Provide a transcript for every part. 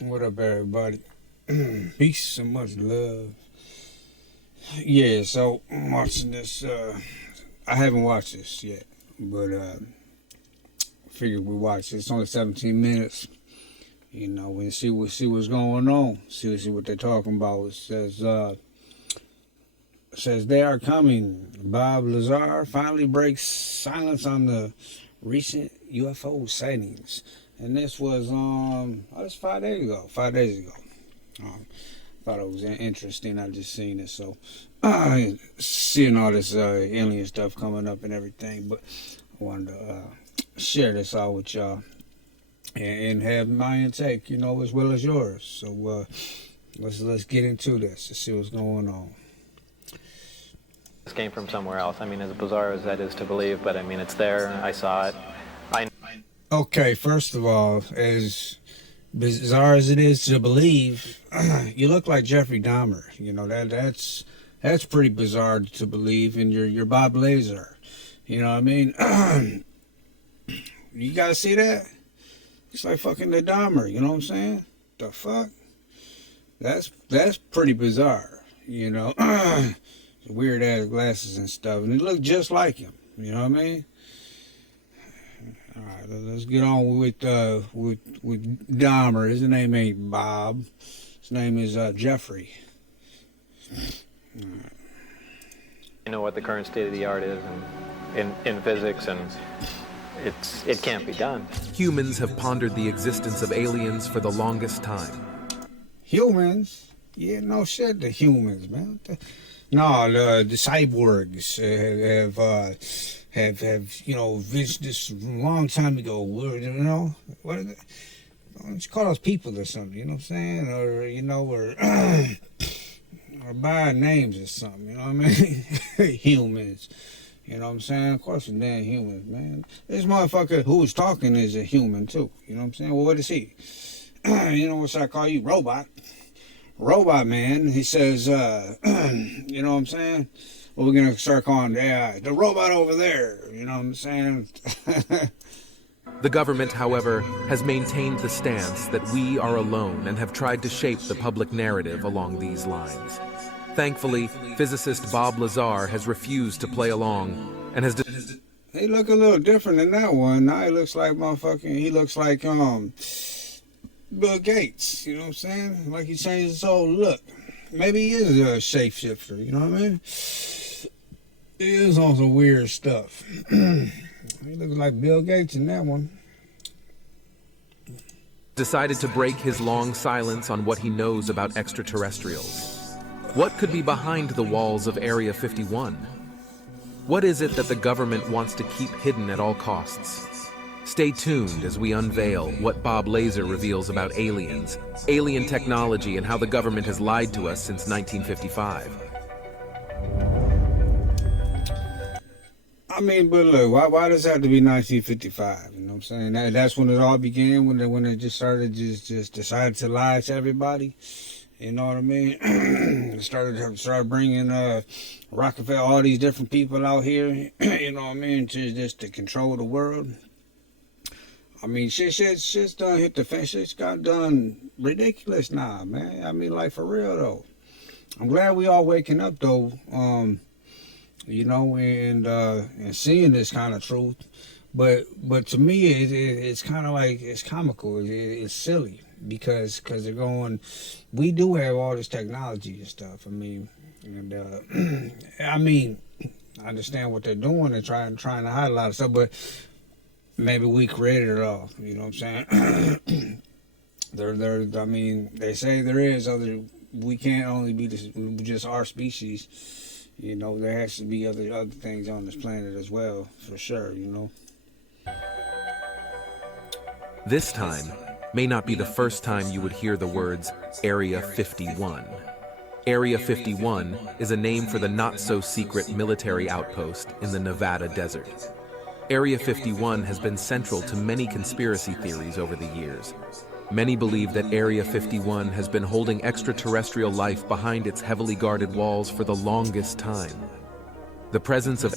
What up, everybody? Peace and much love. Yeah, so I'm watching this. I haven't watched this yet, but figured we watch it. It's only 17 minutes. You know, we see what's going on. See what they're talking about. It says they are coming. Bob Lazar finally breaks silence on the recent UFO sightings, and this was that's 5 days ago. 5 days ago. Thought it was interesting. I just seen it, so seeing all this alien stuff coming up and everything. But I wanted to share this all with y'all and have my intake, as well as yours. So let's get into this and see what's going on. This came from somewhere else. I mean, as bizarre as that is to believe, but I mean, it's there. I saw it. Okay, first of all, as bizarre as it is to believe, you look like Jeffrey Dahmer. That's pretty bizarre to believe, and you're Bob Lazar. You know what I mean? You gotta see that. It's like fucking the Dahmer. You know what I'm saying? The fuck? That's pretty bizarre. Weird ass glasses and stuff, and he looked just like him. You know what I mean? All right, let's get on with Dahmer. His name ain't Bob. His name is Jeffrey. I know what the current state of the art is in physics, and it can't be done. Humans have pondered the existence of aliens for the longest time. Humans? Yeah, no shit, the humans, man. No, the cyborgs have visioned this a long time ago. What is it? Why don't you call us people or something? You know what I'm saying? Or by names or something. You know what I mean? Humans. You know what I'm saying? Of course, we're damn humans, man. This motherfucker who's talking is a human too. You know what I'm saying? Well, what is he? What should I call you? Robot man. He says, you know what I'm saying? Well, we're going to start calling the robot over there. You know what I'm saying? The government, however, has maintained the stance that we are alone and have tried to shape the public narrative along these lines. Thankfully, physicist Bob Lazar has refused to play along and has... He look a little different than that one. Now he looks like he looks like, Bill Gates, you know what I'm saying? Like he changed his whole look. Maybe he is a shapeshifter, you know what I mean? He is on some weird stuff. He looks like Bill Gates in that one. Decided to break his long silence on what he knows about extraterrestrials. What could be behind the walls of Area 51? What is it that the government wants to keep hidden at all costs? Stay tuned as we unveil what Bob Lazar reveals about aliens, alien technology, and how the government has lied to us since 1955. I mean, but look, why does it have to be 1955? You know what I'm saying? That's when it all began, when they just decided to lie to everybody. You know what I mean? started bringing Rockefeller, all these different people out here. You know what I mean? To control the world. I mean, shit's done hit the fence. Shit's got done ridiculous now, man. I mean, like, for real, though. I'm glad we all waking up, though, and seeing this kind of truth. But to me, it's kind of like, it's comical. It's silly because they're going, we do have all this technology and stuff. I mean, I understand what they're doing. They're trying to hide a lot of stuff, but maybe we created it all, you know what I'm saying? They say there is other, we can't only be just our species, there has to be other things on this planet as well, for sure, This time may not be the first time you would hear the words Area 51. Area 51 is a name for the not-so-secret military outpost in the Nevada desert. Area 51 has been central to many conspiracy theories over the years. Many believe that Area 51 has been holding extraterrestrial life behind its heavily guarded walls for the longest time. The presence of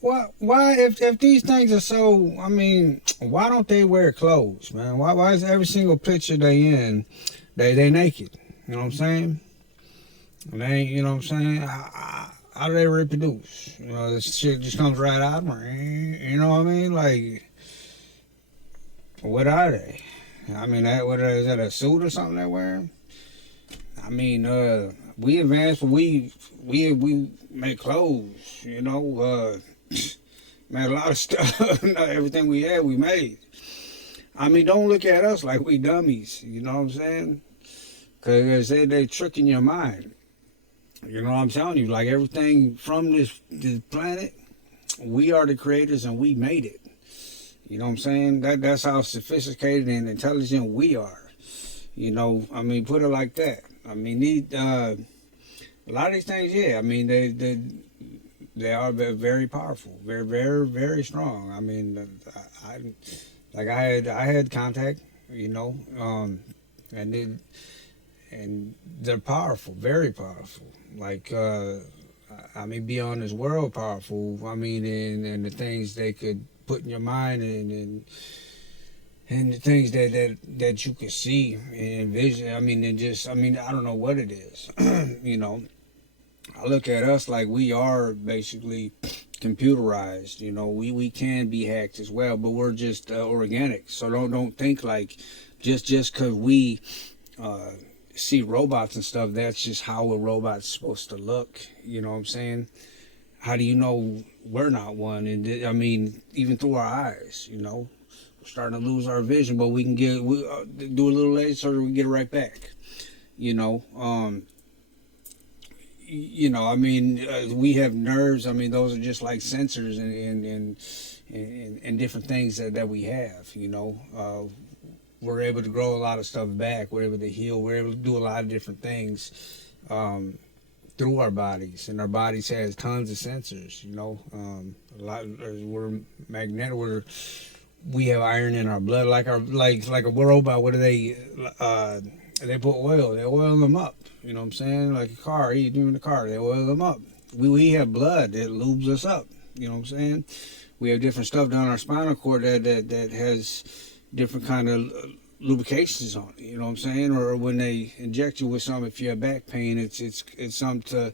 Why if these things are so, I mean, why don't they wear clothes, man? Why is every single picture they in, they naked? You know what I'm saying? They ain't, you know what I'm saying? How do they reproduce? You know, this shit just comes right out. You know what I mean? Like, what are they? I mean, is that a suit or something they're wearing? I mean, we advanced, we make clothes, you know, made a lot of stuff. Everything we had, we made. I mean, don't look at us like we dummies, you know what I'm saying? Because they tricking your mind. You know what I'm telling you? Like, everything from this planet, we are the creators and we made it. You know what I'm saying? That's how sophisticated and intelligent we are. You know, I mean, put it like that. I mean, a lot of these things, yeah. I mean, they are very powerful, very, very, very strong. I mean, I had contact, you know, and they're powerful, very powerful. Like, I mean, beyond this world, powerful. I mean, and the things they could put in your mind and the things that you can see and envision. I mean, I don't know what it is. You know, I look at us like we are basically computerized. You know, we can be hacked as well, but we're just organic. So don't think like just because we see robots and stuff, that's just how a robot's supposed to look. You know what I'm saying? How do you know we're not one? And I mean, even through our eyes, you know, we're starting to lose our vision, but we can do a little later so we can get it right back. You know, I mean, we have nerves. I mean, those are just like sensors and different things that we have. You know, we're able to grow a lot of stuff back. We're able to heal. We're able to do a lot of different things through our bodies, and our bodies has tons of sensors. You know, a lot. We're magnetic. We have iron in our blood, like a robot. What do they? They put oil. They oil them up. You know what I'm saying? Like a car. You doing the car? They oil them up. We have blood that lubes us up. You know what I'm saying? We have different stuff down our spinal cord that has different kind of lubrications on it. You know what I'm saying? Or when they inject you with something, if you have back pain, it's something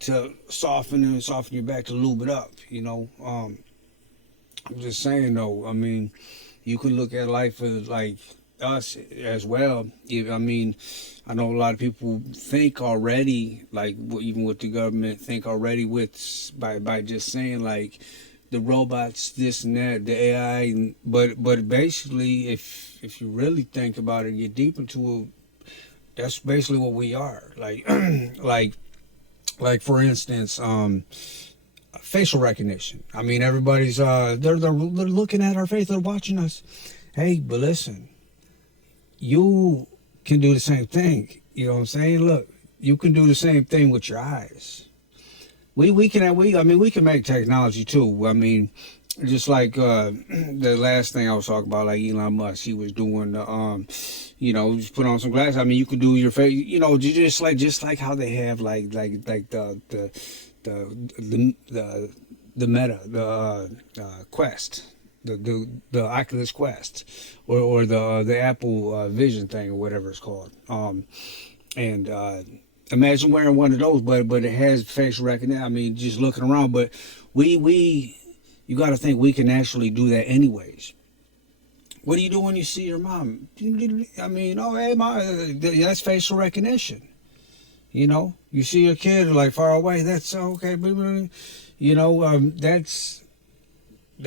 to soften your back, to lube it up. You know. I'm just saying though. I mean, you can look at life as like us as well. I mean, I know a lot of people think already, like even with the government, think already by just saying like the robots, this and that, the AI, but basically, if you really think about it, get deep into it, that's basically what we are. Like, like for instance, facial recognition. I mean, everybody's they're looking at our face, they're watching us. Hey, but listen, you can do the same thing. You know what I'm saying? Look, you can do the same thing with your eyes. We can make technology too. I mean, just like the last thing I was talking about, like Elon Musk, he was doing the just put on some glasses. I mean, you can do your face, you know, just like how they have like the Meta, the Quest, the Oculus Quest, or the Apple Vision thing or whatever it's called. Imagine wearing one of those, but it has facial recognition. I mean, just looking around. But you got to think we can actually do that anyways. What do you do when you see your mom? I mean, oh hey mom, that's facial recognition. You know, you see your kid like far away. That's okay. You know, that's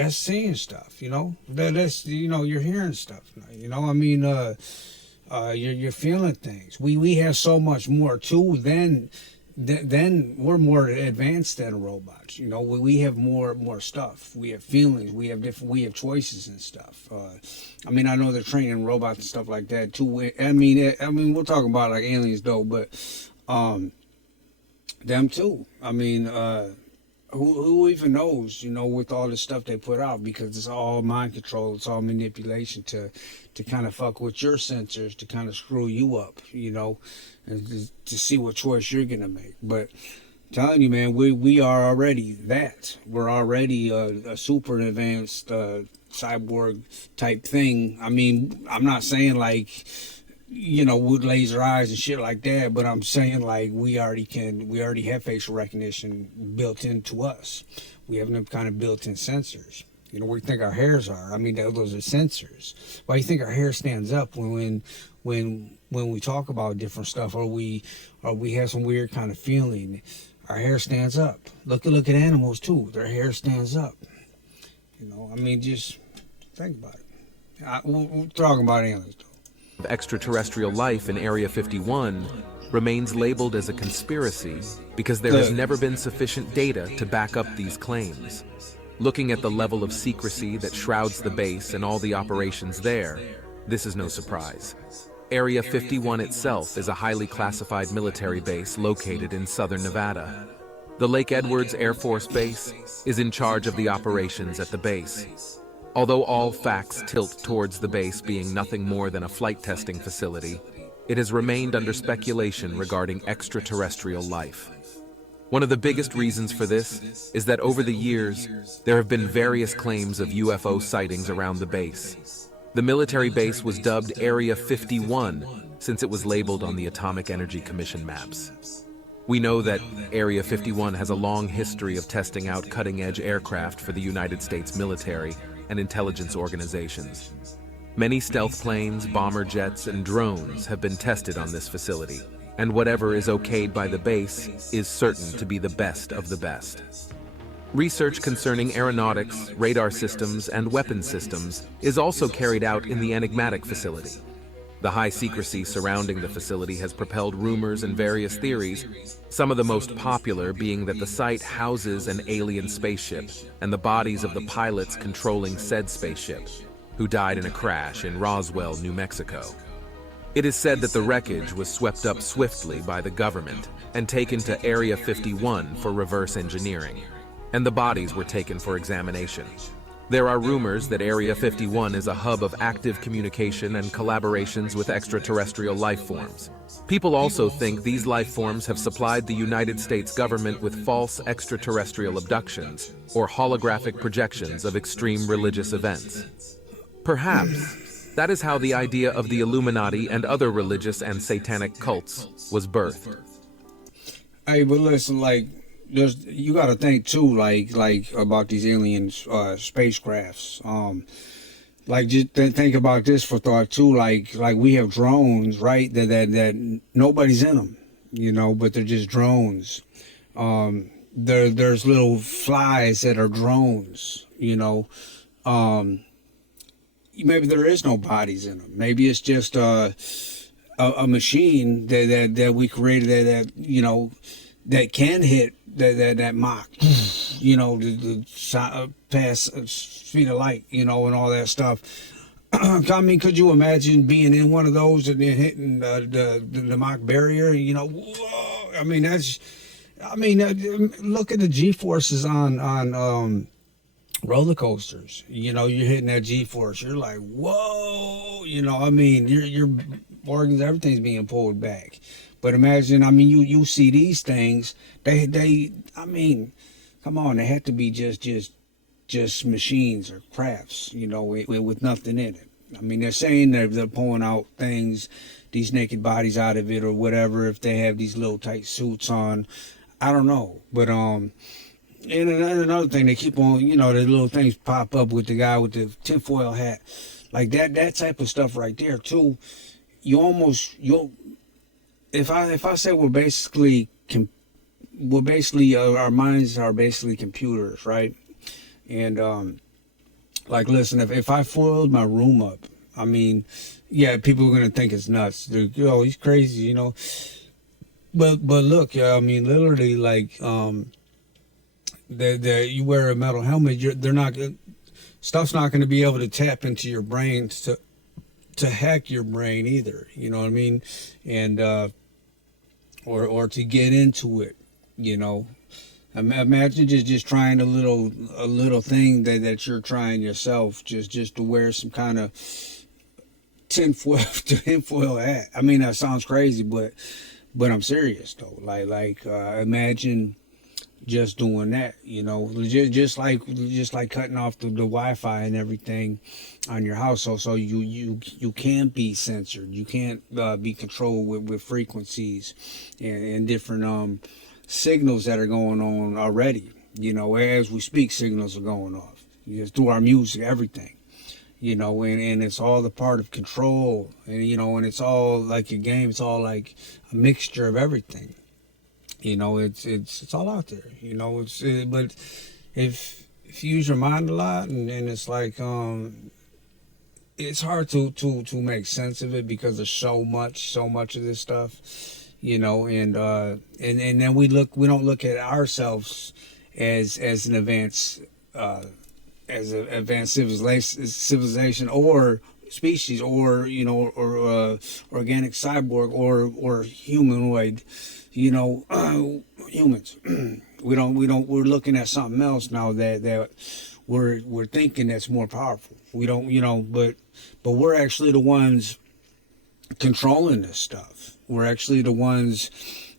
seeing stuff. You know, that's you're hearing stuff. You know, I mean, you're feeling things. We have so much more too than we're more advanced than robots. You know, we have more stuff. We have feelings. We have choices and stuff. I mean, I know they're training robots and stuff like that too. I mean, we're talking about like aliens though, but them too. I mean, who even knows? You know, with all the stuff they put out, because it's all mind control. It's all manipulation to kind of fuck with your sensors, to kind of screw you up. You know, and to see what choice you're gonna make. But Telling you, man, we are already that. We're already a super advanced cyborg type thing. I mean, I'm not saying like, with laser eyes and shit like that, but I'm saying like we already have facial recognition built into us. We have them kind of built-in sensors. Where you think our hairs are. I mean, those are sensors. Why do you think our hair stands up when we talk about different stuff, or we have some weird kind of feeling? Our hair stands up. Look at animals too. Their hair stands up. I mean, just think about it. We're talking about aliens though. Extraterrestrial life in Area 51 remains labeled as a conspiracy because there has never been sufficient data to back up these claims. Looking at the level of secrecy that shrouds the base and all the operations there, this is no surprise. Area 51 itself is a highly classified military base located in southern Nevada. The Lake Edwards Air Force Base is in charge of the operations at the base. Although all facts tilt towards the base being nothing more than a flight testing facility, it has remained under speculation regarding extraterrestrial life. One of the biggest reasons for this is that over the years, there have been various claims of UFO sightings around the base. The military base was dubbed Area 51 since it was labeled on the Atomic Energy Commission maps. We know that Area 51 has a long history of testing out cutting-edge aircraft for the United States military and intelligence organizations. Many stealth planes, bomber jets, and drones have been tested on this facility, and whatever is okayed by the base is certain to be the best of the best. Research concerning aeronautics, radar systems, and weapon systems is also carried out in the enigmatic facility. The high secrecy surrounding the facility has propelled rumors and various theories, some of the most popular being that the site houses an alien spaceship and the bodies of the pilots controlling said spaceship, who died in a crash in Roswell, New Mexico. It is said that the wreckage was swept up swiftly by the government and taken to Area 51 for reverse engineering, and the bodies were taken for examination. There are rumors that Area 51 is a hub of active communication and collaborations with extraterrestrial life forms. People also think these life forms have supplied the United States government with false extraterrestrial abductions or holographic projections of extreme religious events. Perhaps that is how the idea of the Illuminati and other religious and satanic cults was birthed. Hey, but listen, like, you got to think too, like about these alien spacecrafts. Like, just think about this for thought too. Like we have drones, right? That nobody's in them, but they're just drones. There's little flies that are drones, maybe there is no bodies in them. Maybe it's just a machine that we created that can hit that Mach, the pass speed of light, and all that stuff. I mean, could you imagine being in one of those and then hitting the Mach barrier? Whoa! I mean, look at the G-forces on roller coasters. You're hitting that G-force. You're like, whoa! Your organs, everything's being pulled back. But imagine, you see these things. They come on, they have to be just machines or crafts, with nothing in it. They're saying they're pulling out things, these naked bodies out of it or whatever, if they have these little tight suits on. I don't know. But and another thing, they keep on, the little things pop up with the guy with the tinfoil hat. Like that type of stuff right there too. If I say we're basically our minds are basically computers, right? And listen, if I foiled my room up, people are gonna think it's nuts. They're, he's crazy, But look, literally, you wear a metal helmet. Stuff's not gonna be able to tap into your brain to hack your brain either. You know what I mean? And or to get into it. Imagine just trying a little thing that you're trying yourself, just to wear some kind of tinfoil hat. That sounds crazy, but But I'm serious though. Imagine just doing that, just like cutting off the Wi-Fi and everything on your house, so you can't be censored, you can't be controlled with frequencies and different signals that are going on already. As we speak, signals are going off, through our music, everything. And it's all the part of control, and it's all like a game. It's all like a mixture of everything. It's all out there. But if you use your mind a lot, and it's like it's hard to make sense of it, because there's so much of this stuff, and then we don't look at ourselves as an advanced civilization or species, or organic cyborg or humanoid, humans. We're looking at something else now that we're thinking that's more powerful. We don't, but we're actually the ones controlling this stuff. We're actually the ones,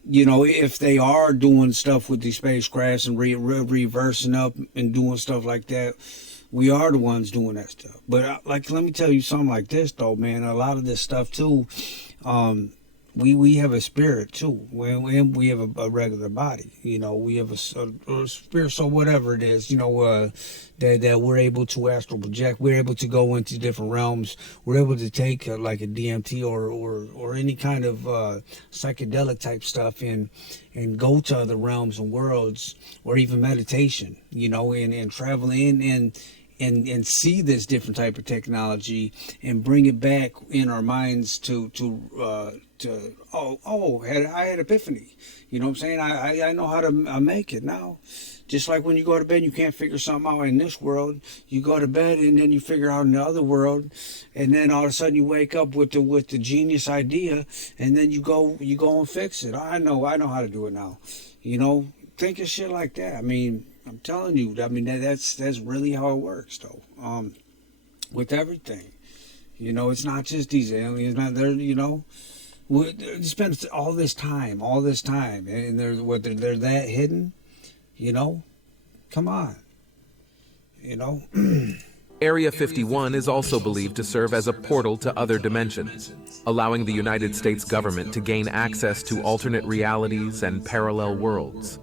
if they are doing stuff with these spacecrafts and reversing up and doing stuff like that, we are the ones doing that stuff. But let me tell you something like this though, man. A lot of this stuff too, we have a spirit too. We have a regular body. We have a spirit. So whatever it is, that we're able to astral project. We're able to go into different realms. We're able to take like a DMT or any kind of psychedelic type stuff and go to other realms and worlds, or even meditation. And travel in and see this different type of technology and bring it back in our minds to I had epiphany. You know what I'm saying? I know how to make it now. Just like when you go to bed, you can't figure something out in this world. You go to bed and then you figure out in the other world, and then all of a sudden you wake up with the genius idea, and then you go and fix it. I know how to do it now. Think of shit like that. I mean, I'm telling you. I mean, that's really how it works, though. With everything, it's not just these aliens. Not there, we spend all this time, and they're that hidden. Come on. Area 51 is also believed to serve as a portal to other dimensions, allowing the United States government to gain access to alternate realities and parallel worlds.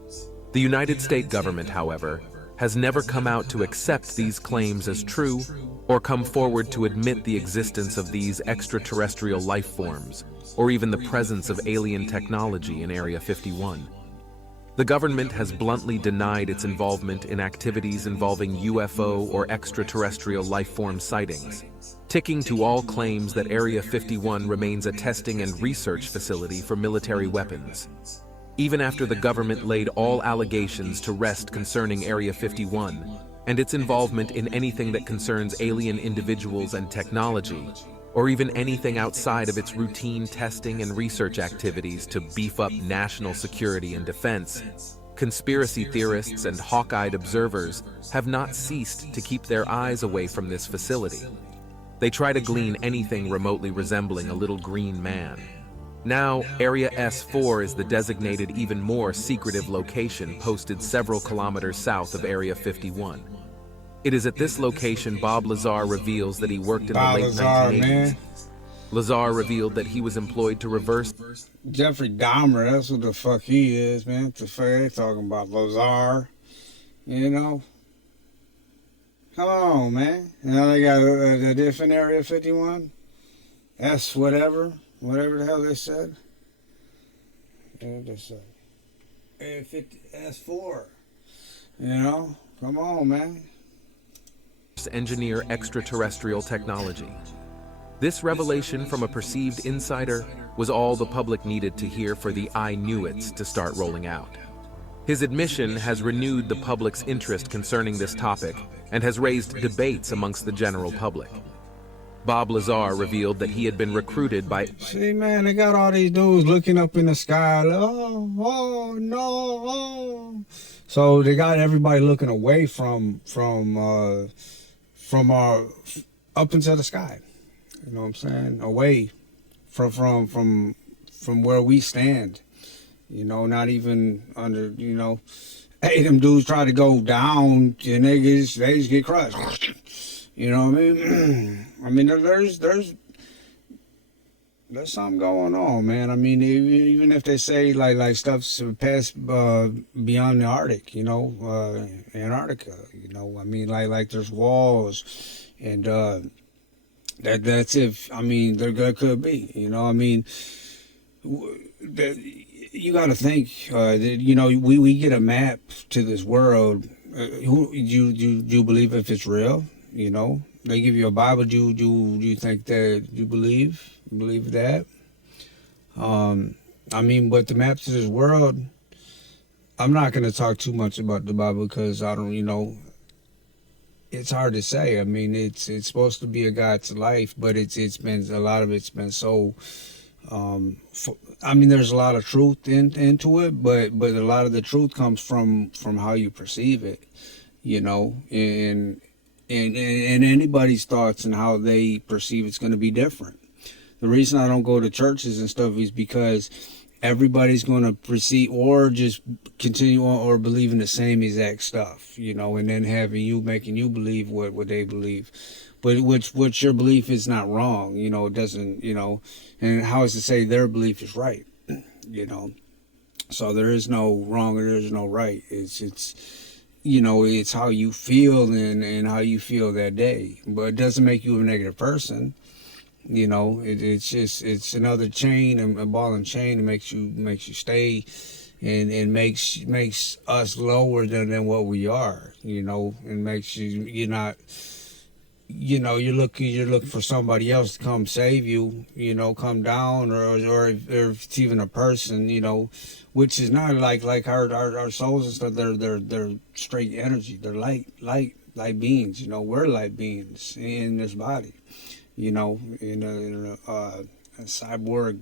The United States government, however, has never come out to accept these claims as true or come forward to admit the existence of these extraterrestrial life forms, or even the presence of alien technology in Area 51. The government has bluntly denied its involvement in activities involving UFO or extraterrestrial life form sightings, ticking to all claims that Area 51 remains a testing and research facility for military weapons. Even after the government laid all allegations to rest concerning Area 51 and its involvement in anything that concerns alien individuals and technology, or even anything outside of its routine testing and research activities to beef up national security and defense, conspiracy theorists and hawk-eyed observers have not ceased to keep their eyes away from this facility. They try to glean anything remotely resembling a little green man. Now, Area S4 is the designated even more secretive location posted several kilometers south of Area 51. It is at this location Bob Lazar reveals that he worked in the late 1980s. Man. Lazar revealed that he was employed to reverse Jeffrey Dahmer. That's what the fuck he is, man. What the fuck they talking about? Lazar, Come on, man. They got a different Area 51. S whatever the hell they said. What they said? Area 50 S4. Come on, man. Engineer extraterrestrial technology. This revelation from a perceived insider was all the public needed to hear for the I knew it's to start rolling out. His admission has renewed the public's interest concerning this topic and has raised debates amongst the general public. Bob Lazar revealed that he had been recruited by... See, man, they got all these dudes looking up in the sky. Oh, no, oh. So they got everybody looking away from our up into the sky. You know what I'm saying? Away from from where we stand. You know, not even under, you know, hey, them dudes try to go down, and they just get crushed. You know what I mean? I mean, there's something going on, man. I mean, even if they say like stuff's past beyond the Arctic, you know, Antarctica, you know, I mean, like there's walls, and that's if, I mean, there could be, you know, I mean, you got to think, that, you know, we get a map to this world. Who you believe if it's real? You know, they give you a Bible. Do you think that you believe that? I mean, but the map to this world, I'm not going to talk too much about the Bible because I don't, you know, it's hard to say. I mean, it's supposed to be a guide to life, but it's been, a lot of it's been so. I mean, there's a lot of truth into it, but a lot of the truth comes from how you perceive it, you know, and anybody's thoughts and how they perceive it's going to be different. The reason I don't go to churches and stuff is because everybody's going to perceive or just continue on or believe in the same exact stuff, you know, and then making you believe what they believe. But which your belief is not wrong, you know, it doesn't, you know, and how is to say their belief is right, you know. So there is no wrong or there is no right. It's you know, it's how you feel and how you feel that day. But it doesn't make you a negative person. You know, it's another chain, a ball and chain that makes you stay and makes us lower than what we are, you know, and makes you're not, you know, you're looking for somebody else to come save you, you know, come down, or if it's even a person, you know, which is not like our souls and stuff. They're straight energy. They're light beings. You know, we're light beings in this body. You know, in a cyborg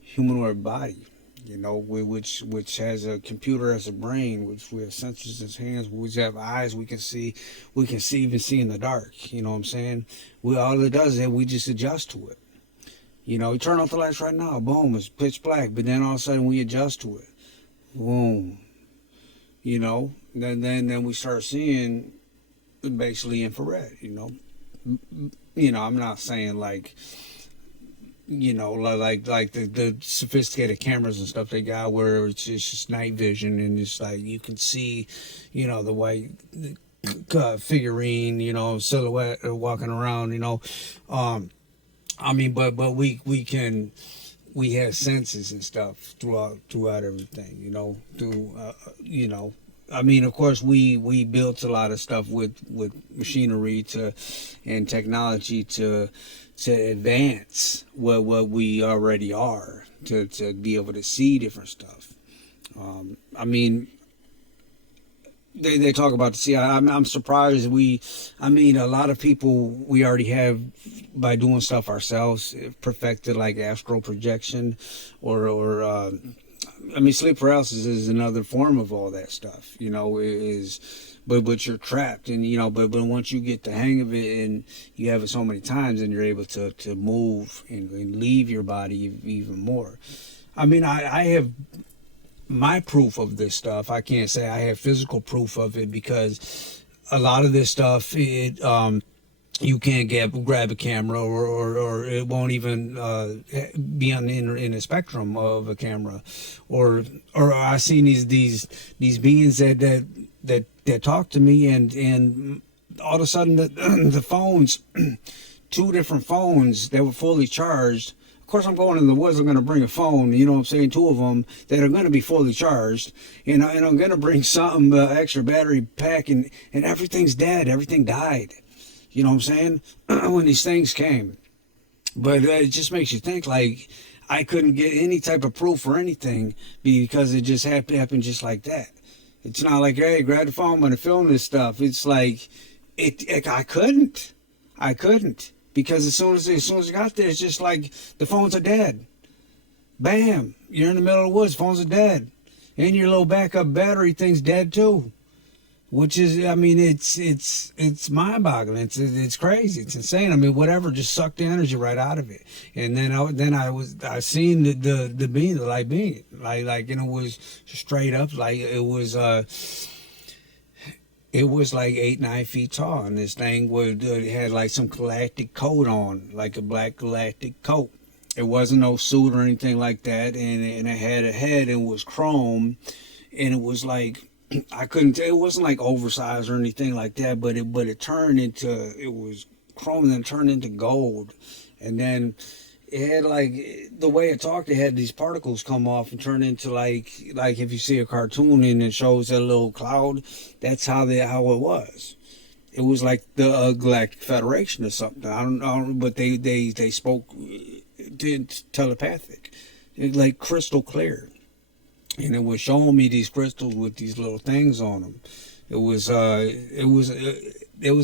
humanoid body. You know, which has a computer as a brain, which we have sensors in hands, we have eyes, we can even see in the dark. You know what I'm saying? All it does is we just adjust to it. You know, you turn off the lights right now, boom, it's pitch black, but then all of a sudden we adjust to it. Boom. You know, then we start seeing basically infrared, you know. You know, I'm not saying like, you know, like the sophisticated cameras and stuff they got where it's just night vision and it's like you can see, you know, the white figurine, you know, silhouette walking around, you know. I mean, but we have senses and stuff throughout everything, you know, you know. I mean, of course, we built a lot of stuff with machinery and technology to advance what we already are, to be able to see different stuff. I mean, they talk about the sea. I'm surprised I mean, a lot of people we already have, by doing stuff ourselves, perfected like astral projection or I mean, sleep paralysis is another form of all that stuff, you know, but you're trapped, and, you know, but once you get the hang of it and you have it so many times, and you're able to move and leave your body even more. I mean, I have my proof of this stuff. I can't say I have physical proof of it because a lot of this stuff, you can't grab a camera or it won't even be in the spectrum of a camera, or I seen these beings that talk to me, and all of a sudden the phones, two different phones that were fully charged. Of course, I'm going in the woods. I'm going to bring a phone, you know what I'm saying, two of them that are going to be fully charged, and I'm going to bring something extra battery pack, and everything's dead. Everything died. You know what I'm saying? When these things came. But it just makes you think, like, I couldn't get any type of proof or anything because it just happened just like that. It's not like, hey, grab the phone, I'm going to film this stuff. It's like, I couldn't. Because as soon as I got there, it's just like the phones are dead. Bam. You're in the middle of the woods, phones are dead. And your little backup battery thing's dead too. which is, I mean, it's mind-boggling. It's crazy. It's insane. I mean, whatever just sucked the energy right out of it. And then I seen the being, the light being, like, and it was straight up, like it was like 8-9 feet tall, and this thing it had like some galactic coat on, like a black galactic coat. It wasn't no suit or anything like that, and it had a head and was chrome, and it was like, I couldn't tell, it wasn't like oversized or anything like that, but it turned into, it was chrome and then turned into gold, and then it had, like, the way it talked, it had these particles come off and turn into like if you see a cartoon and it shows that little cloud, that's how it was. It was like the Galactic Federation or something. I don't know, but they spoke telepathic, like crystal clear, and it was showing me these crystals with these little things on them. It was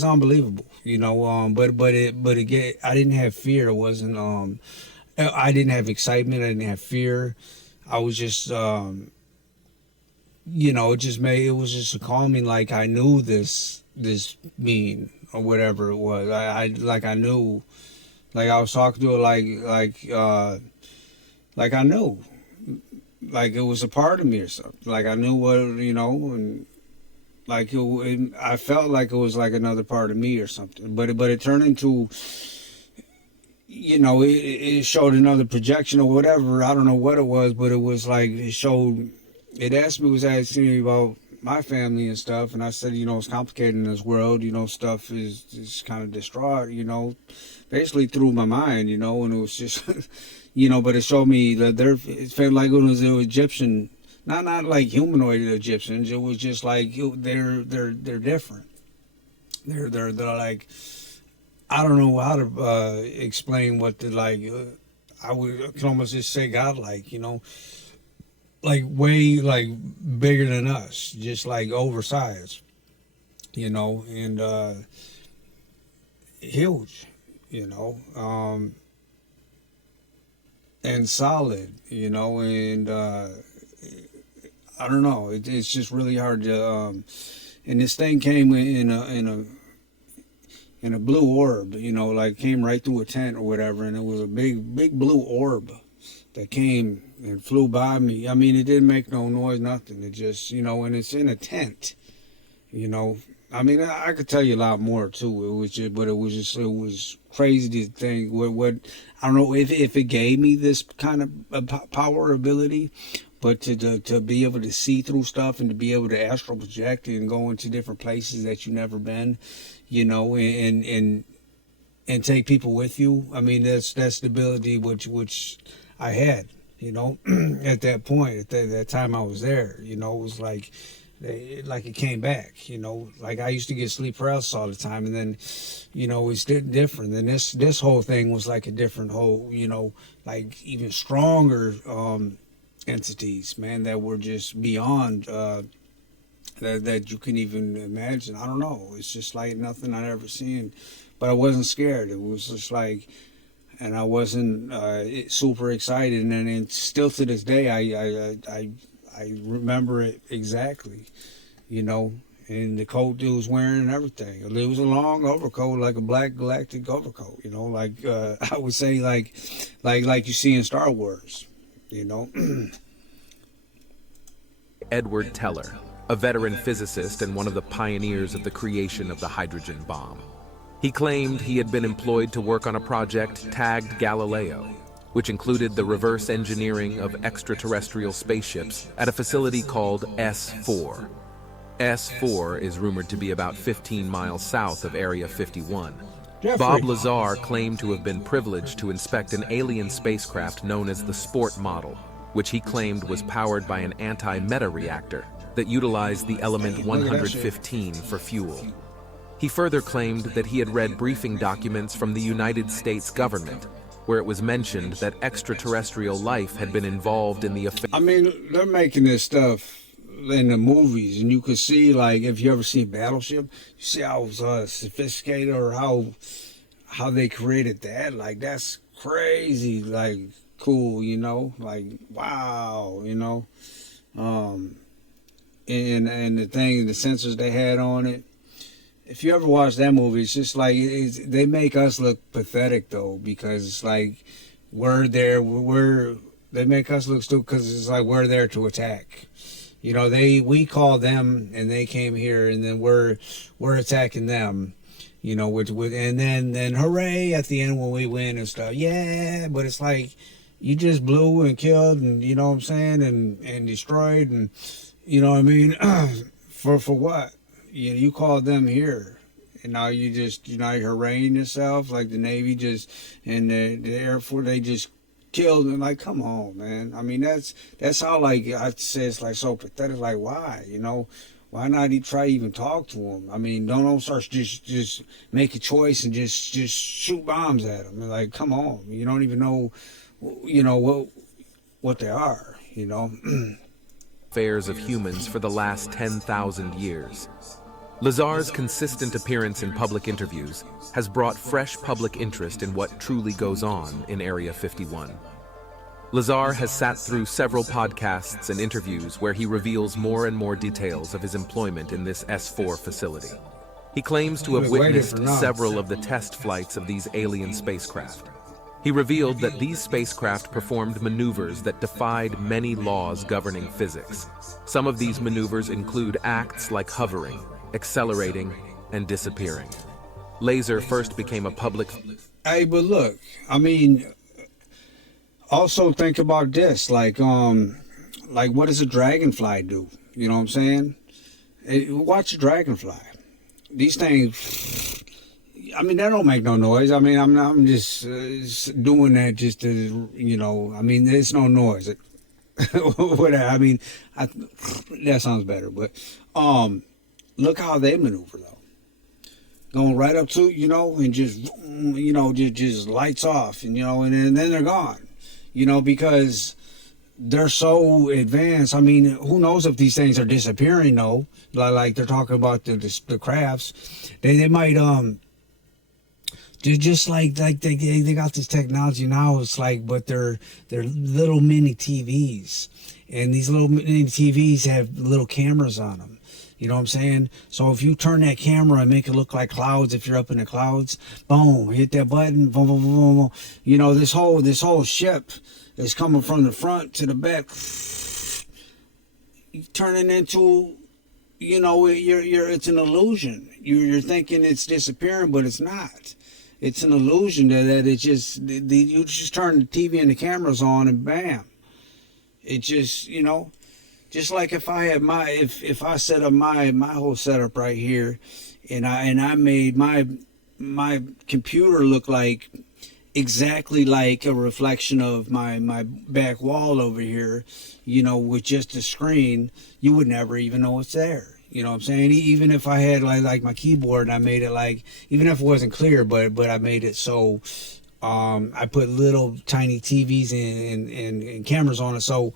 unbelievable, you know. But I didn't have fear. It wasn't I didn't have excitement. I didn't have fear. I was just you know, it was just a calming, like I knew this being or whatever it was. I knew, like I was talking to it like I knew, like it was a part of me or something. Like I knew what, you know, and like I felt like it was like another part of me or something. But it turned into, you know, it showed another projection or whatever. I don't know what it was, but it was like was asking me about my family and stuff, and I said, you know, it's complicated in this world, you know, stuff is kind of distraught, you know, basically through my mind, you know, and it was just, you know, but it showed me that it felt like it was an Egyptian, not like humanoid Egyptians. It was just like they're different. They're like, I don't know how to explain what the like. I can almost just say godlike, you know, like way like bigger than us, just like oversized, you know, and huge, you know, and solid, you know, and I don't know. It's just really hard to. And this thing came in a blue orb, you know, like came right through a tent or whatever, and it was a big blue orb that came and flew by me. I mean, it didn't make no noise, nothing. It just, you know, and it's in a tent, you know. I mean, I could tell you a lot more too. It was just, but it was crazy to think what I don't know if it gave me this kind of power ability, but to be able to see through stuff and to be able to astral project and go into different places that you've never been, you know, and take people with you. I mean, that's the ability which I had, you know, at that point, at that time I was there, you know. It was like it came back, you know. Like I used to get sleep paralysis all the time, and then, you know, it's different. And this whole thing was like a different whole, you know, like even stronger entities, man, that were just beyond that you can even imagine. I don't know. It's just like nothing I'd ever seen, but I wasn't scared. It was just like, and I wasn't super excited. And then still to this day, I remember it exactly, you know. And the coat he was wearing and everything. It was a long overcoat, like a black galactic overcoat, you know, like I would say like you see in Star Wars, you know. Edward Teller, a veteran physicist and one of the pioneers of the creation of the hydrogen bomb. He claimed he had been employed to work on a project tagged Galileo, which included the reverse engineering of extraterrestrial spaceships at a facility called S4. S4 is rumored to be about 15 miles south of Area 51. Bob Lazar claimed to have been privileged to inspect an alien spacecraft known as the Sport Model, which he claimed was powered by an anti-meta reactor that utilized the element 115 for fuel. He further claimed that he had read briefing documents from the United States government, where it was mentioned that extraterrestrial life had been involved in the affair. I mean, they're making this stuff in the movies, and you could see, like, if you ever see Battleship, you see how sophisticated or how they created that. Like, that's crazy, like, cool, you know, like, wow, you know. and the thing, the sensors they had on it. If you ever watch that movie, it's just like they make us look pathetic though, because it's like we're there, they make us look stupid because it's like we're there to attack. You know, we call them and they came here, and then we're attacking them. You know, and then hooray at the end when we win and stuff. Yeah, but it's like you just blew and killed, and you know what I'm saying, and destroyed, and you know what I mean. for what? You called them here, and now you're hooraying yourself like the Navy just and the Air Force, they just killed, and like, come on, man. I mean, that's how, like, I say it's like so pathetic. Like, why? You know, why not try even talk to them? I mean, don't start just make a choice and just shoot bombs at them. Like, come on, you don't even know, you know what they are. You know. Affairs of humans for the last 10,000 years. Lazar's consistent appearance in public interviews has brought fresh public interest in what truly goes on in Area 51. Lazar has sat through several podcasts and interviews where he reveals more and more details of his employment in this S4 facility. He claims to have witnessed several of the test flights of these alien spacecraft. He revealed that these spacecraft performed maneuvers that defied many laws governing physics. Some of these maneuvers include acts like hovering, accelerating, and disappearing. Lazar first became a public... Hey, but look, I mean, also think about this, like what does a dragonfly do? You know what I'm saying? Watch a dragonfly. These things, I mean, that don't make no noise. I mean, I'm just doing that just to, you know, I mean, there's no noise. Whatever. I mean, that sounds better, but look how they maneuver though. Going right up to, you know, and just, you know, just lights off, and you know, and then they're gone, you know, because they're so advanced. I mean, who knows if these things are disappearing though? Like they're talking about the crafts. They might just like they got this technology now. It's like, but they're little mini TVs, and these little mini TVs have little cameras on them. You know what I'm saying? So if you turn that camera and make it look like clouds, if you're up in the clouds, boom, hit that button, boom, boom, boom, boom. You know, this whole ship is coming from the front to the back, turning into, you know, it's an illusion. You're thinking it's disappearing, but it's not. It's an illusion that it's just, you just turn the TV and the cameras on and bam. It just, you know, just like if I had if I set up my whole setup right here, and I made my computer look like exactly like a reflection of my back wall over here, you know, with just a screen, you would never even know it's there. You know what I'm saying? Even if I had like my keyboard and I made it like, even if it wasn't clear, but I made it so I put little tiny TVs and cameras on it, so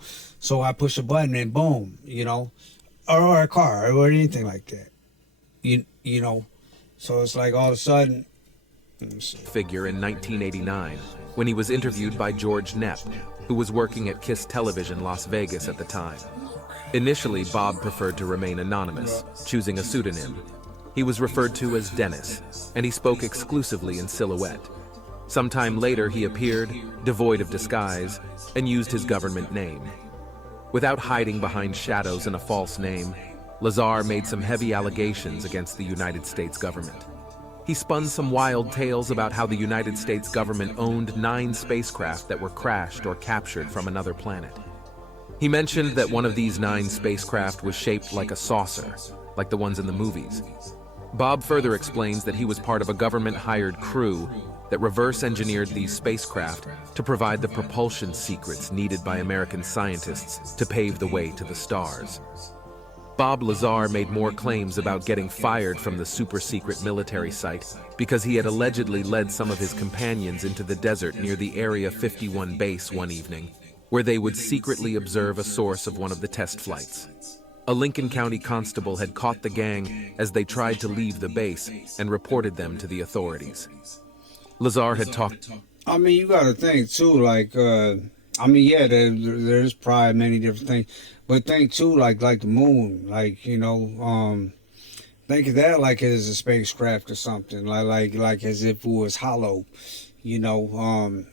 I push a button and boom, you know, or a car or anything like that. You know, so it's like all of a sudden. Figure in 1989 when he was interviewed by George Knepp, who was working at KISS Television Las Vegas at the time. Initially, Bob preferred to remain anonymous, choosing a pseudonym. He was referred to as Dennis, and he spoke exclusively in silhouette. Sometime later, he appeared, devoid of disguise, and used his government name. Without hiding behind shadows and a false name, Lazar made some heavy allegations against the United States government. He spun some wild tales about how the United States government owned 9 spacecraft that were crashed or captured from another planet. He mentioned that one of these 9 spacecraft was shaped like a saucer, like the ones in the movies. Bob further explains that he was part of a government-hired crew that reverse-engineered these spacecraft to provide the propulsion secrets needed by American scientists to pave the way to the stars. Bob Lazar made more claims about getting fired from the super-secret military site because he had allegedly led some of his companions into the desert near the Area 51 base one evening, where they would secretly observe a source of one of the test flights. A Lincoln County constable had caught the gang as they tried to leave the base and reported them to the authorities. Lazar had talked... I mean, you got to think, too, like, I mean, yeah, there's probably many different things, but think too, like the moon, like think of that like as a spacecraft or something, like as if it was hollow, you know,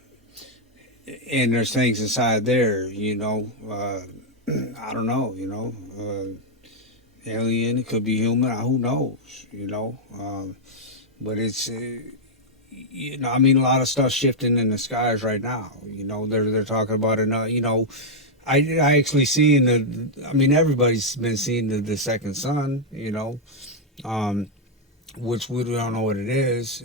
and there's things inside there, I don't know, alien, it could be human, who knows, but it's. I mean, a lot of stuff shifting in the skies right now. They're talking about it. I actually seen the. I mean, everybody's been seeing the second sun. Which we don't know what it is.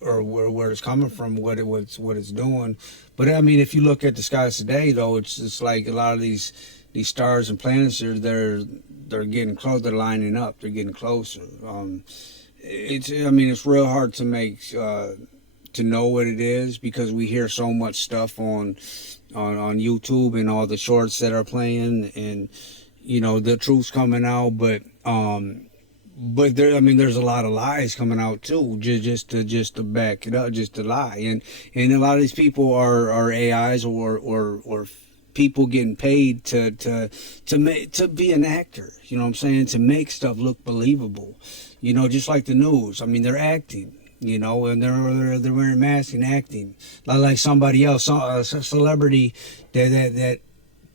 Or where it's coming from, what it's doing. But I mean, if you look at the skies today, though, it's like a lot of these stars and planets they're getting close. They're lining up. They're getting closer. It's real hard to make to know what it is because we hear so much stuff on YouTube and all the shorts that are playing, and the truth's coming out, but there's a lot of lies coming out too, just to back it up, just to lie, and a lot of these people are AIs or people getting paid to be an actor. You know what I'm saying? To make stuff look believable. Just like the news. I mean, they're acting. And they're wearing masks and acting like somebody else, a celebrity that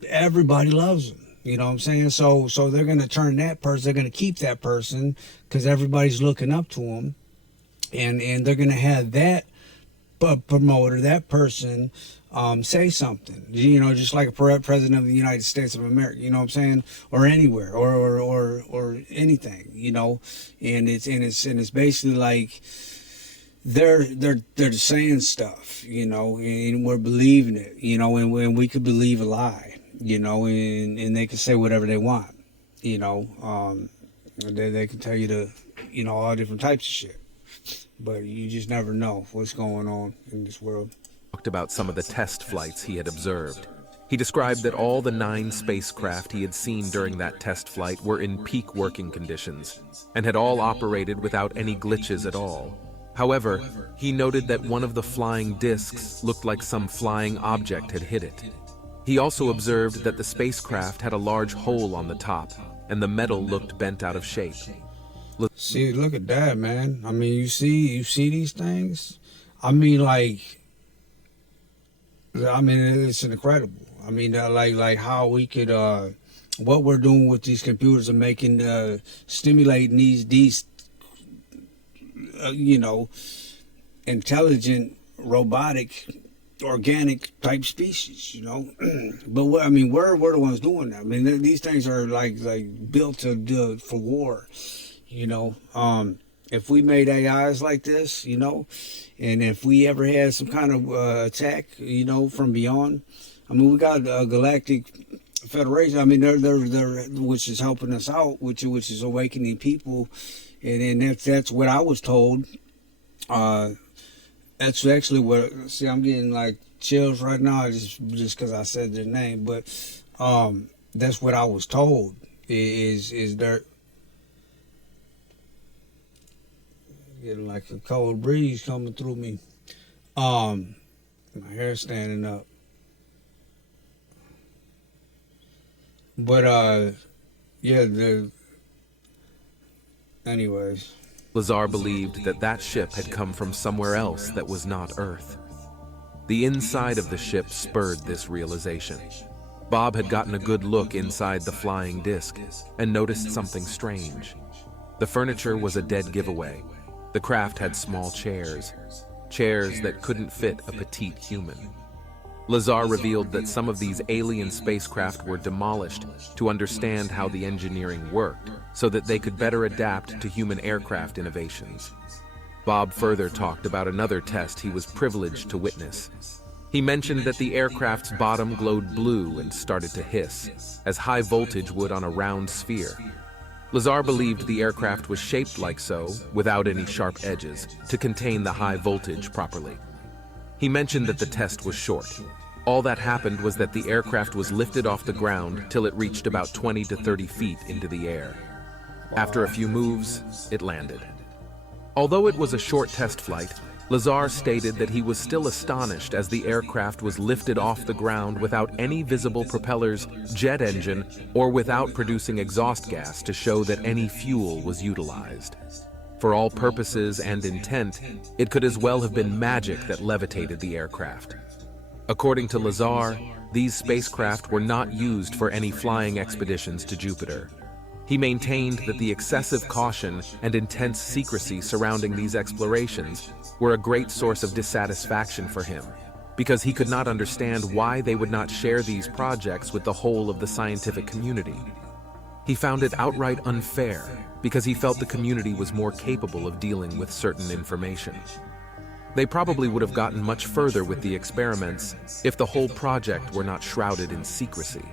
everybody loves them. You know what I'm saying? So they're gonna turn that person. They're gonna keep that person because everybody's looking up to them, and they're gonna have that promoter, that person, say something. Just like a president of the United States of America. You know what I'm saying? Or anywhere, or anything. And it's basically like they're saying stuff. And we're believing it. And we could believe a lie. And they can say whatever they want. They can tell you all different types of shit. But you just never know what's going on in this world. Talked about some of the test flights he had observed. He described that all the 9 spacecraft he had seen during that test flight were in peak working conditions and had all operated without any glitches at all. However, he noted that one of the flying discs looked like some flying object had hit it. He also observed that the spacecraft had a large hole on the top and the metal looked bent out of shape. See, look at that, man. I mean, you see these things? I mean, it's incredible. I mean, like how we could, what we're doing with these computers and making, stimulating these, intelligent, robotic, organic type species, But we're the ones doing that. I mean, these things are like built for war. If we made AIs like this, and if we ever had some kind of attack, from beyond, we got a galactic federation. I mean, they're which is helping us out, which is awakening people, and that's what I was told. That's actually what. See, I'm getting like chills right now just because I said their name, but that's what I was told. Is there. Getting like a cold breeze coming through me. My hair standing up. But anyways. Lazar believed that that ship had come from somewhere else that was not Earth. The inside of the ship spurred this realization. Bob had gotten a good look inside the flying disc and noticed something strange. The furniture was a dead giveaway. The craft had small chairs that couldn't fit a petite human. Lazar revealed that some of these alien spacecraft were demolished to understand how the engineering worked, so that they could better adapt to human aircraft innovations. Bob further talked about another test he was privileged to witness. He mentioned that the aircraft's bottom glowed blue and started to hiss, as high voltage would on a round sphere. Lazar believed the aircraft was shaped like so, without any sharp edges, to contain the high voltage properly. He mentioned that the test was short. All that happened was that the aircraft was lifted off the ground till it reached about 20 to 30 feet into the air. After a few moves, it landed. Although it was a short test flight, Lazar stated that he was still astonished as the aircraft was lifted off the ground without any visible propellers, jet engine, or without producing exhaust gas to show that any fuel was utilized. For all purposes and intent, it could as well have been magic that levitated the aircraft. According to Lazar, these spacecraft were not used for any flying expeditions to Jupiter. He maintained that the excessive caution and intense secrecy surrounding these explorations were a great source of dissatisfaction for him, because he could not understand why they would not share these projects with the whole of the scientific community. He found it outright unfair, because he felt the community was more capable of dealing with certain information. They probably would have gotten much further with the experiments if the whole project were not shrouded in secrecy.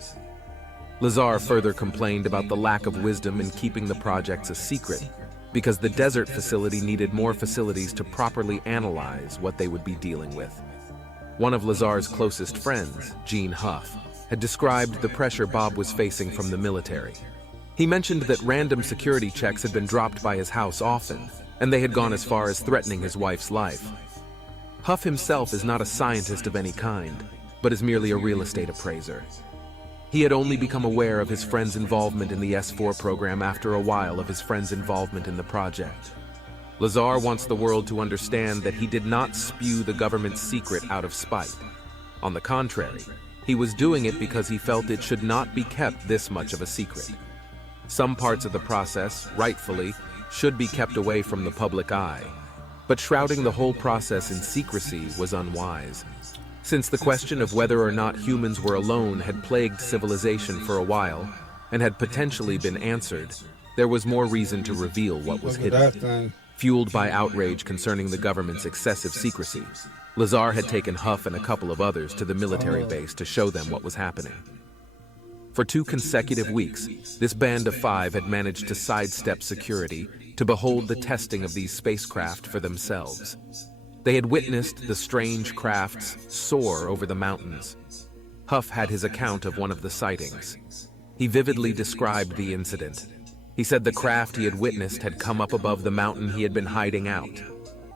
Lazar further complained about the lack of wisdom in keeping the projects a secret, because the desert facility needed more facilities to properly analyze what they would be dealing with. One of Lazar's closest friends, Gene Huff, had described the pressure Bob was facing from the military. He mentioned that random security checks had been dropped by his house often, and they had gone as far as threatening his wife's life. Huff himself is not a scientist of any kind, but is merely a real estate appraiser. He had only become aware of his friend's involvement in the S4 program after a while of his friend's involvement in the project. Lazar wants the world to understand that he did not spew the government's secret out of spite. On the contrary, he was doing it because he felt it should not be kept this much of a secret. Some parts of the process, rightfully, should be kept away from the public eye, but shrouding the whole process in secrecy was unwise. Since the question of whether or not humans were alone had plagued civilization for a while, and had potentially been answered, there was more reason to reveal what was hidden. Fueled by outrage concerning the government's excessive secrecy, Lazar had taken Huff and a couple of others to the military base to show them what was happening. For 2 consecutive weeks, this band of 5 had managed to sidestep security to behold the testing of these spacecraft for themselves. They had witnessed the strange crafts soar over the mountains. Huff had his account of one of the sightings. He vividly described the incident. He said the craft he had witnessed had come up above the mountain he had been hiding out.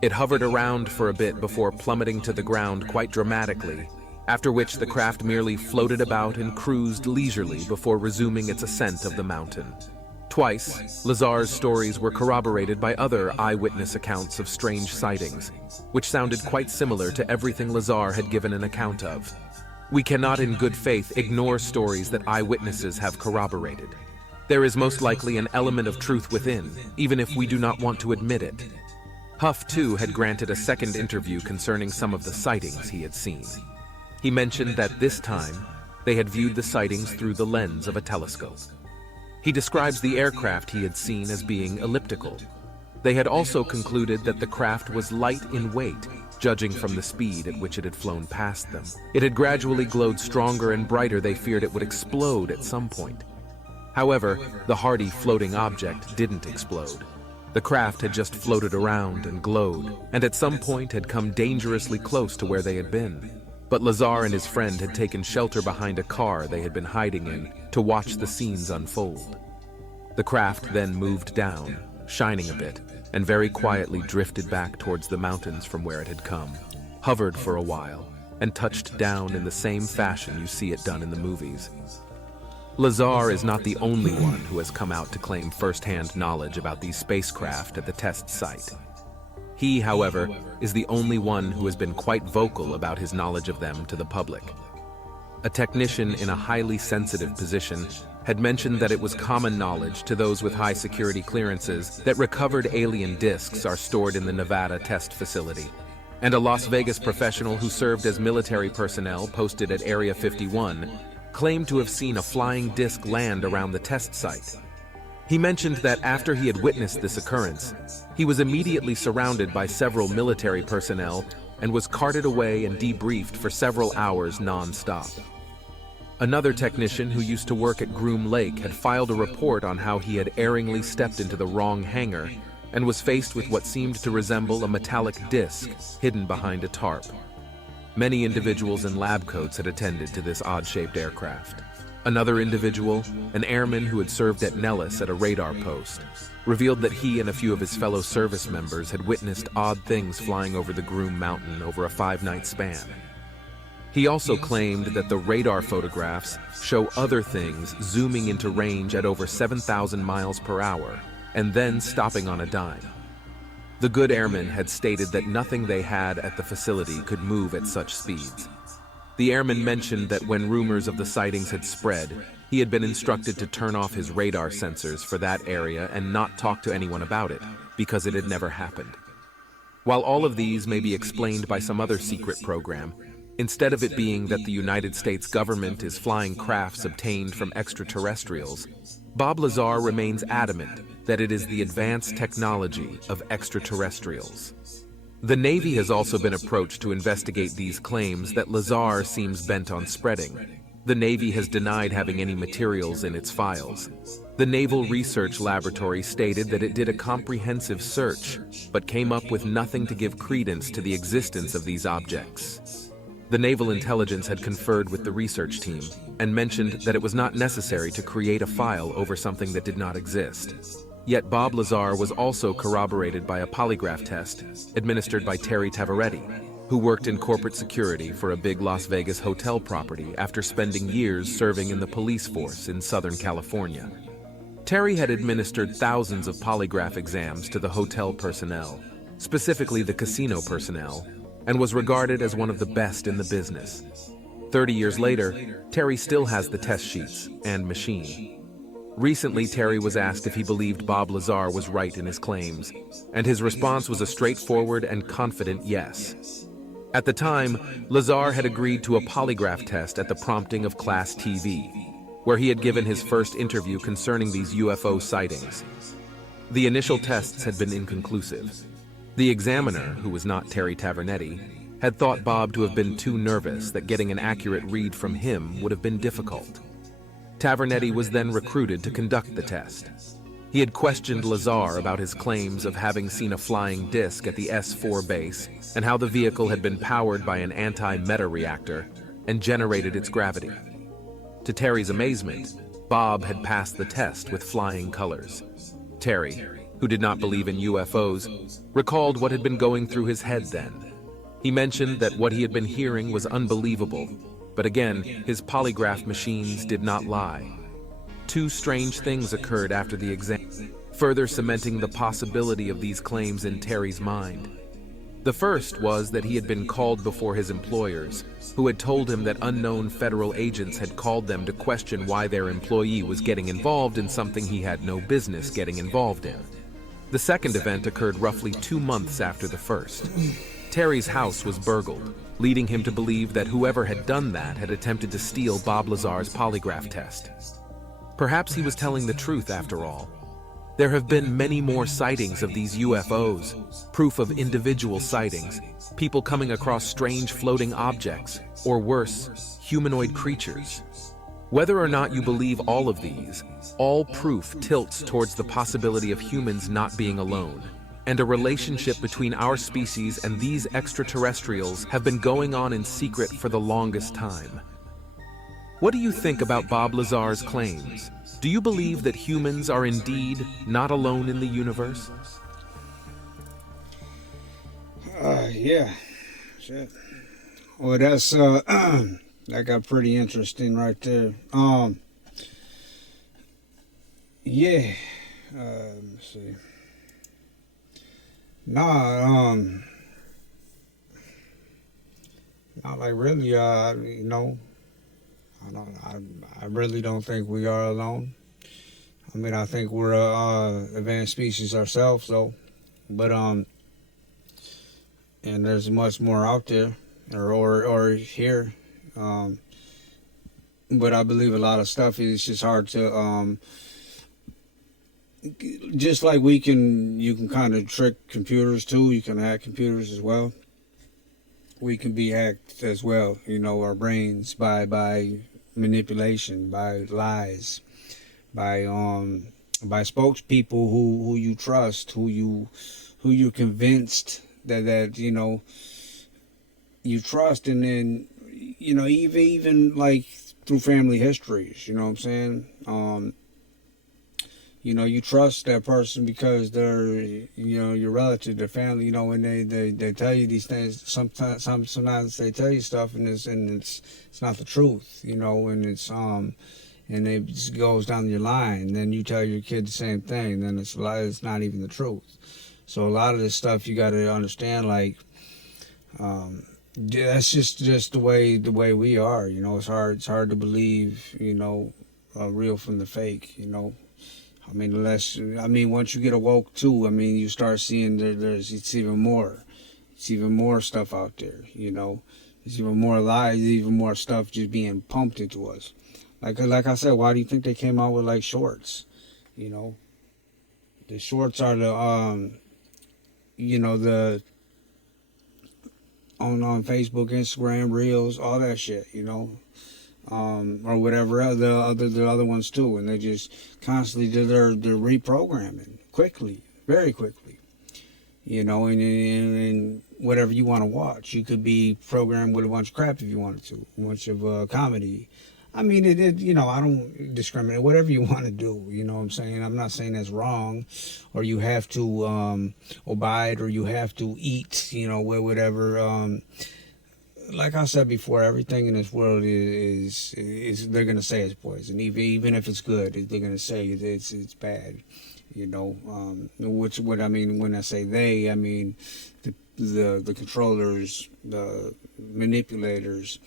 It hovered around for a bit before plummeting to the ground quite dramatically, after which the craft merely floated about and cruised leisurely before resuming its ascent of the mountain. Twice, Lazar's stories were corroborated by other eyewitness accounts of strange sightings, which sounded quite similar to everything Lazar had given an account of. We cannot in good faith ignore stories that eyewitnesses have corroborated. There is most likely an element of truth within, even if we do not want to admit it. Huff, too, had granted a second interview concerning some of the sightings he had seen. He mentioned that this time, they had viewed the sightings through the lens of a telescope. He describes the aircraft he had seen as being elliptical. They had also concluded that the craft was light in weight, judging from the speed at which it had flown past them. It had gradually glowed stronger and brighter. They feared it would explode at some point. However, the hardy floating object didn't explode. The craft had just floated around and glowed, and at some point had come dangerously close to where they had been. But Lazar and his friend had taken shelter behind a car they had been hiding in to watch the scenes unfold. The craft then moved down, shining a bit, and very quietly drifted back towards the mountains from where it had come, hovered for a while, and touched down in the same fashion you see it done in the movies. Lazar is not the only one who has come out to claim first-hand knowledge about these spacecraft at the test site. He, however, is the only one who has been quite vocal about his knowledge of them to the public. A technician in a highly sensitive position had mentioned that it was common knowledge to those with high security clearances that recovered alien discs are stored in the Nevada test facility. And a Las Vegas professional who served as military personnel posted at Area 51 claimed to have seen a flying disc land around the test site. He mentioned that after he had witnessed this occurrence, he was immediately surrounded by several military personnel and was carted away and debriefed for several hours non-stop. Another technician who used to work at Groom Lake had filed a report on how he had erringly stepped into the wrong hangar and was faced with what seemed to resemble a metallic disc hidden behind a tarp. Many individuals in lab coats had attended to this odd-shaped aircraft. Another individual, an airman who had served at Nellis at a radar post, revealed that he and a few of his fellow service members had witnessed odd things flying over the Groom Mountain over a 5-night span. He also claimed that the radar photographs show other things zooming into range at over 7,000 miles per hour and then stopping on a dime. The good airman had stated that nothing they had at the facility could move at such speeds. The airman mentioned that when rumors of the sightings had spread, he had been instructed to turn off his radar sensors for that area and not talk to anyone about it, because it had never happened. While all of these may be explained by some other secret program, instead of it being that the United States government is flying crafts obtained from extraterrestrials, Bob Lazar remains adamant that it is the advanced technology of extraterrestrials. The Navy has also been approached to investigate these claims that Lazar seems bent on spreading. The Navy has denied having any materials in its files. The Naval Research Laboratory stated that it did a comprehensive search, but came up with nothing to give credence to the existence of these objects. The Naval Intelligence had conferred with the research team and mentioned that it was not necessary to create a file over something that did not exist. Yet Bob Lazar was also corroborated by a polygraph test administered by Terry Tavaretti, who worked in corporate security for a big Las Vegas hotel property after spending years serving in the police force in Southern California. Terry had administered thousands of polygraph exams to the hotel personnel, specifically the casino personnel, and was regarded as one of the best in the business. 30 years later, Terry still has the test sheets and machine. Recently, Terry was asked if he believed Bob Lazar was right in his claims, and his response was a straightforward and confident yes. At the time, Lazar had agreed to a polygraph test at the prompting of Class TV, where he had given his first interview concerning these UFO sightings. The initial tests had been inconclusive. The examiner, who was not Terry Tavaretti, had thought Bob to have been too nervous that getting an accurate read from him would have been difficult. Tavaretti was then recruited to conduct the test. He had questioned Lazar about his claims of having seen a flying disc at the S-4 base and how the vehicle had been powered by an anti-matter reactor and generated its gravity. To Terry's amazement, Bob had passed the test with flying colors. Terry, who did not believe in UFOs, recalled what had been going through his head then. He mentioned that what he had been hearing was unbelievable, but again, his polygraph machines did not lie. Two strange things occurred after the exam, further cementing the possibility of these claims in Terry's mind. The first was that he had been called before his employers, who had told him that unknown federal agents had called them to question why their employee was getting involved in something he had no business getting involved in. The second event occurred roughly 2 months after the first. Terry's house was burgled, leading him to believe that whoever had done that had attempted to steal Bob Lazar's polygraph test. Perhaps he was telling the truth after all. There have been many more sightings of these UFOs, proof of individual sightings, people coming across strange floating objects, or worse, humanoid creatures. Whether or not you believe all of these, all proof tilts towards the possibility of humans not being alone, and a relationship between our species and these extraterrestrials have been going on in secret for the longest time. What do you think about Bob Lazar's claims? Do you believe that humans are indeed not alone in the universe? Yeah. Shit. Well, that's that got pretty interesting right there. Yeah. Let's see. Not like really. I really don't think we are alone. I mean, I think we're a advanced species ourselves, though. But and there's much more out there, or here. But I believe a lot of stuff is just hard to. Just like you can kind of trick computers too. You can hack computers as well. We can be hacked as well. Our brains by manipulation, by lies, by spokespeople who you trust, who you're convinced that you trust, and then even like through family histories. You know what I'm saying? You trust that person because they're, your relative, their family. When they tell you these things, sometimes they tell you stuff and it's not the truth. And and it just goes down your line. Then you tell your kid the same thing. Then it's not even the truth. So a lot of this stuff you got to understand, like, that's just the way we are. It's hard to believe, real from the fake. Once you get awoke too, you start seeing it's even more. It's even more stuff out there. There's even more lies, even more stuff just being pumped into us. Like I said, why do you think they came out with like shorts? The shorts are the the on Facebook, Instagram, Reels, all that shit, or whatever the other ones too, and they just constantly they're reprogramming quickly, very quickly, and whatever you want to watch. You could be programmed with a bunch of crap if you wanted to, a bunch of comedy. I don't discriminate. Whatever you want to do, you know what I'm saying? I'm not saying that's wrong, or you have to abide, or you have to eat, whatever. Like I said before, everything in this world is they're gonna say it's poison. Even if it's good, they're gonna say it's bad. What I mean when I say they, I mean the controllers, the manipulators.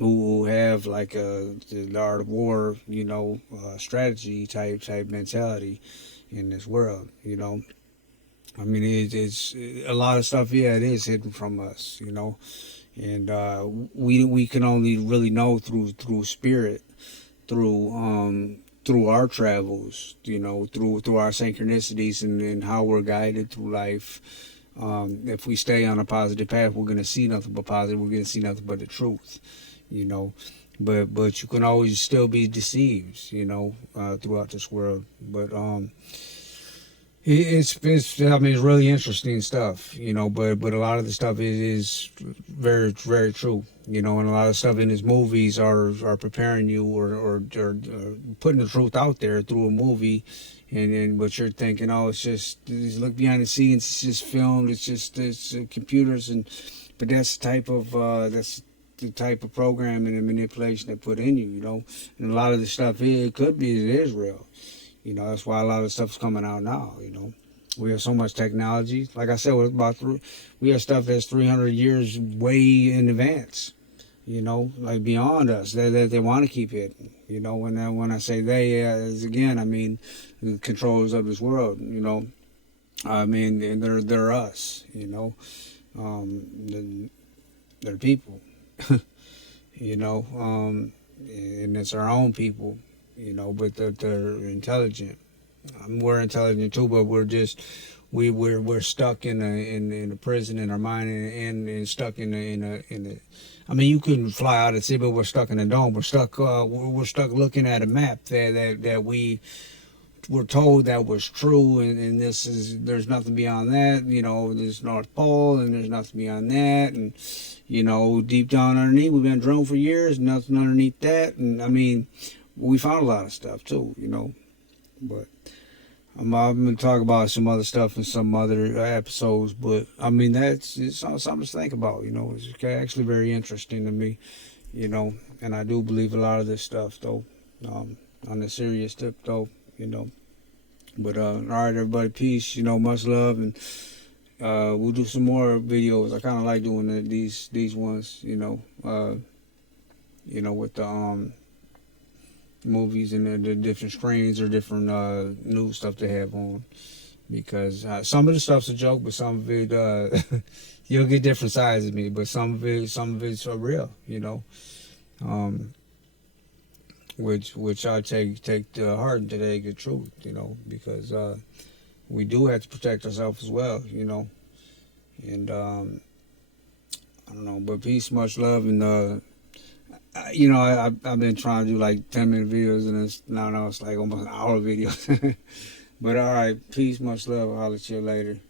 Who have like the art of war, strategy type mentality in this world. It's a lot of stuff. Yeah, it is hidden from us. And we can only really know through spirit, through our travels. Through our synchronicities and how we're guided through life. If we stay on a positive path, we're gonna see nothing but positive. We're gonna see nothing but the truth. But you can always still be deceived, throughout this world. But it's really interesting stuff, but a lot of the stuff is very, very true, and a lot of stuff in his movies are preparing you or putting the truth out there through a movie. But you're thinking, it's just look behind the scenes. It's just filmed. It's computers, but that's the type of programming and manipulation they put in you, And a lot of the stuff it is real, That's why a lot of stuff's coming out now, We have so much technology. Like I said, we have stuff that's 300 years way in advance, like beyond us. They want to keep hidden. When I say they, again, I mean the controllers of this world. And they're us. They're people. And it's our own people. But they're intelligent. We're intelligent too, but we're stuck in a prison in our mind and stuck in a. You couldn't fly out at sea, but we're stuck in a dome. We're stuck looking at a map that we were told that was true, and there's nothing beyond that. There's North Pole, and there's nothing beyond that, and deep down underneath, we've been drilled for years, nothing underneath that, and we found a lot of stuff too, but. I'm going to talk about some other stuff in some other episodes, but it's something to think about. It's actually very interesting to me, and I do believe a lot of this stuff though, on the serious tip though, But all right, everybody, peace. Much love, and we'll do some more videos. I kind of like doing these ones, with the movies and the different screens or different new stuff they have on, because some of the stuff's a joke, but some of it you'll get different sides of me, but some of it's real, which I take to heart and today, the truth, because we do have to protect ourselves as well, and I don't know, but peace, much love, and I've been trying to do like 10-minute videos, and now it's like almost an hour video. But all right, peace, much love. I'll holler at you later.